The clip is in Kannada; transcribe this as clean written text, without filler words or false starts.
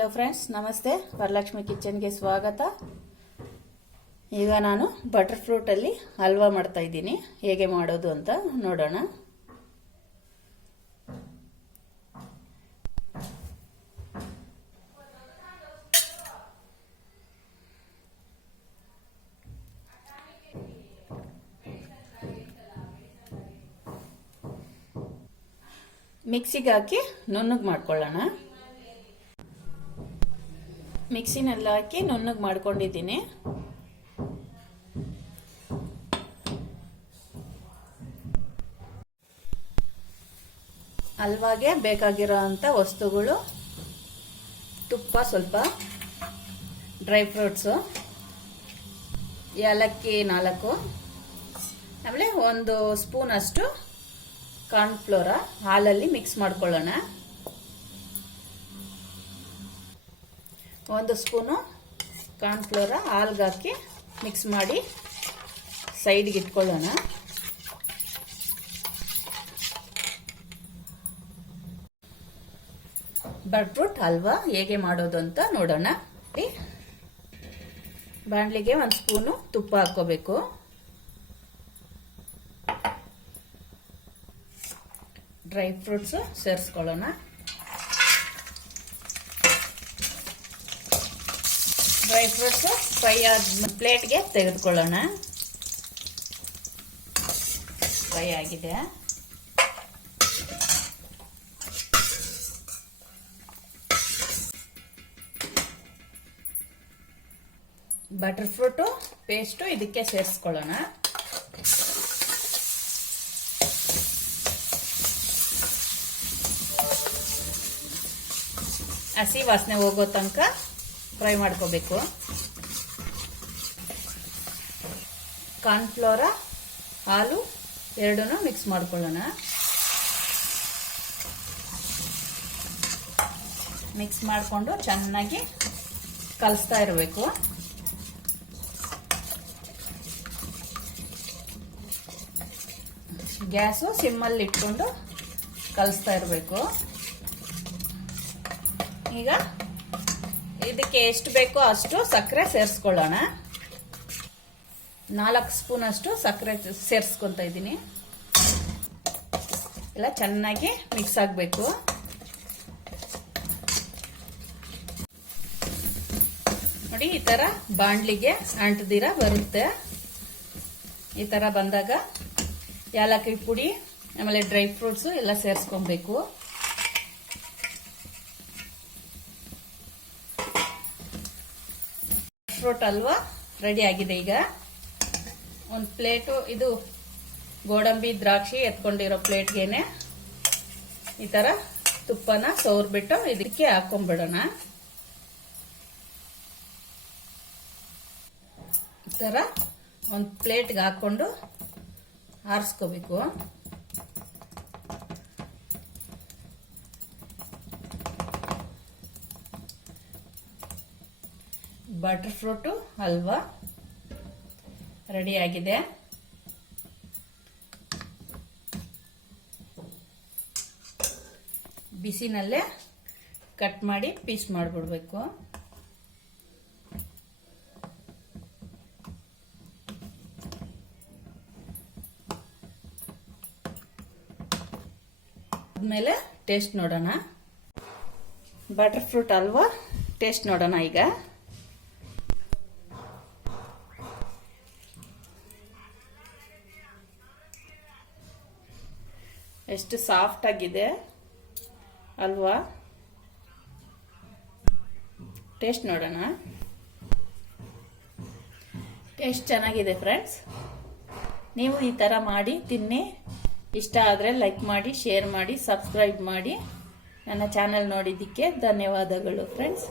ಹಲೋ ಫ್ರೆಂಡ್ಸ್, ನಮಸ್ತೆ. ವರಲಕ್ಷ್ಮಿ ಕಿಚನ್ಗೆ ಸ್ವಾಗತ. ಈಗ ನಾನು ಬಟರ್ ಫ್ರೂಟಲ್ಲಿ ಹಲ್ವಾ ಮಾಡ್ತಾ ಇದ್ದೀನಿ. ಹೇಗೆ ಮಾಡೋದು ಅಂತ ನೋಡೋಣ. ಮಿಕ್ಸಿಗೆ ಹಾಕಿ ನುಣ್ಣಗೆ ಮಾಡ್ಕೊಳ್ಳೋಣ. ಮಿಕ್ಸಿನಲ್ಲಿ ಹಾಕಿ ನುಣ್ಣಗೆ ಮಾಡ್ಕೊಂಡಿದ್ದೀನಿ. ಹಲ್ವಾಗೆ ಬೇಕಾಗಿರೋ ಅಂಥ ವಸ್ತುಗಳು: ತುಪ್ಪ ಸ್ವಲ್ಪ, ಡ್ರೈ ಫ್ರೂಟ್ಸು, ಏಲಕ್ಕಿ 4, ಆಮೇಲೆ 1 ಸ್ಪೂನ್ ಅಷ್ಟು ಕಾರ್ನ್ಫ್ಲೋರ ಹಾಲಲ್ಲಿ ಮಿಕ್ಸ್ ಮಾಡ್ಕೊಳ್ಳೋಣ. 1 ಸ್ಪೂನು ಕಾರ್ನ್ಫ್ಲೋರ ಹಾಲ್ಗೆ ಹಾಕಿ ಮಿಕ್ಸ್ ಮಾಡಿ ಸೈಡ್ಗೆ ಇಟ್ಕೊಳ್ಳೋಣ. ಬಟರ್ ಫ್ರೂಟ್ ಹಲ್ವಾ ಹೇಗೆ ಮಾಡೋದು ಅಂತ ನೋಡೋಣ. ಬಾಣಲಿಗೆ 1 ಸ್ಪೂನು ತುಪ್ಪ ಹಾಕೋಬೇಕು. ಡ್ರೈ ಫ್ರೂಟ್ಸ್ ಸೇರಿಸ್ಕೊಳ್ಳೋಣ. ಡ್ರೈ ಫ್ರೂಟ್ಸ್ ಫ್ರೈ ಆದ ಪ್ಲೇಟ್ಗೆ ತೆಗೆದುಕೊಳ್ಳೋಣ. ಫ್ರೈ ಆಗಿದೆ. ಬಟರ್ ಫ್ರೂಟು ಪೇಸ್ಟು ಇದಕ್ಕೆ ಸೇರಿಸ್ಕೊಳ್ಳೋಣ. ಹಸಿ ವಾಸನೆ ಹೋಗೋ ತನಕ ಫ್ರೈ ಮಾಡ್ಕೋಬೇಕು. ಕಾರ್ನ್ಫ್ಲೋರ ಹಾಲು ಎರಡನ್ನೂ ಮಿಕ್ಸ್ ಮಾಡ್ಕೊಳ್ಳೋಣ. ಮಿಕ್ಸ್ ಮಾಡಿಕೊಂಡು ಚೆನ್ನಾಗಿ ಕಲಿಸ್ತಾ ಇರಬೇಕು. ಗ್ಯಾಸು ಸಿಮ್ಮಲ್ಲಿ ಇಟ್ಕೊಂಡು ಕಲಿಸ್ತಾ ಇರಬೇಕು. ಈಗ ಇದಕ್ಕೆ ಎಷ್ಟು ಬೇಕೋ ಅಷ್ಟು ಸಕ್ಕರೆ ಸೇರಿಸ್ಕೊಳ್ಳೋಣ. 4 ಸ್ಪೂನ್ ಅಷ್ಟು ಸಕ್ಕರೆ ಸೇರಿಸ್ಕೊತಾ ಇದ್ದೀನಿ. ಎಲ್ಲ ಚೆನ್ನಾಗಿ ಮಿಕ್ಸ್ ಆಗಬೇಕು. ನೋಡಿ, ಈ ತರ ಬಾಣಲಿಗೆ ಅಂಟದಿರ ಬರುತ್ತೆ. ಈ ತರ ಬಂದಾಗ ಏಲಕ್ಕಿ ಪುಡಿ ಆಮೇಲೆ ಡ್ರೈ ಫ್ರೂಟ್ಸ್ ಎಲ್ಲ ಸೇರಿಸ್ಕೊಬೇಕು. ಫ್ರೂಟ್ ಹಲ್ವಾ ರೆಡಿ ಆಗಿದೆ. ಈಗ ಒಂದು ಪ್ಲೇಟು, ಇದು ಗೋಡಂಬಿ ದ್ರಾಕ್ಷಿ ಎತ್ಕೊಂಡಿರೋ ಪ್ಲೇಟ್ಗೆನೆ ಈ ತರ ತುಪ್ಪನ ಸವರ್ಬಿಟ್ಟು ಇದಕ್ಕೆ ಹಾಕೊಂಡ್ಬಿಡೋಣ. ಈ ತರ ಒಂದು ಪ್ಲೇಟ್ಗೆ ಹಾಕೊಂಡು ಆರಿಸ್ಕೋಬೇಕು. ಬಟರ್ ಫ್ರೂಟು ಹಲ್ವಾ ರೆಡಿ ಆಗಿದೆ. ಬಿಸಿನಲ್ಲೇ ಕಟ್ ಮಾಡಿ ಪೀಸ್ ಮಾಡಿಬಿಡ್ಬೇಕು. ಆದ್ಮೇಲೆ ಟೇಸ್ಟ್ ನೋಡೋಣ. ಬಟರ್ ಫ್ರೂಟ್ ಹಲ್ವಾ ಟೇಸ್ಟ್ ನೋಡೋಣ. ಈಗ ಎಷ್ಟು ಸಾಫ್ಟ್ ಆಗಿದೆ ಅಲ್ವಾ? ಟೇಸ್ಟ್ ನೋಡೋಣ. ಟೇಸ್ಟ್ ಚೆನ್ನಾಗಿದೆ ಫ್ರೆಂಡ್ಸ್. ನೀವು ಈ ತರ ಮಾಡಿ ತಿನ್ನಿ. ಇಷ್ಟ ಆದರೆ ಲೈಕ್ ಮಾಡಿ, ಶೇರ್ ಮಾಡಿ, ಸಬ್ಸ್ಕ್ರೈಬ್ ಮಾಡಿ. ನನ್ನ ಚಾನೆಲ್ ನೋಡಿದ್ದಕ್ಕೆ ಧನ್ಯವಾದಗಳು ಫ್ರೆಂಡ್ಸ್.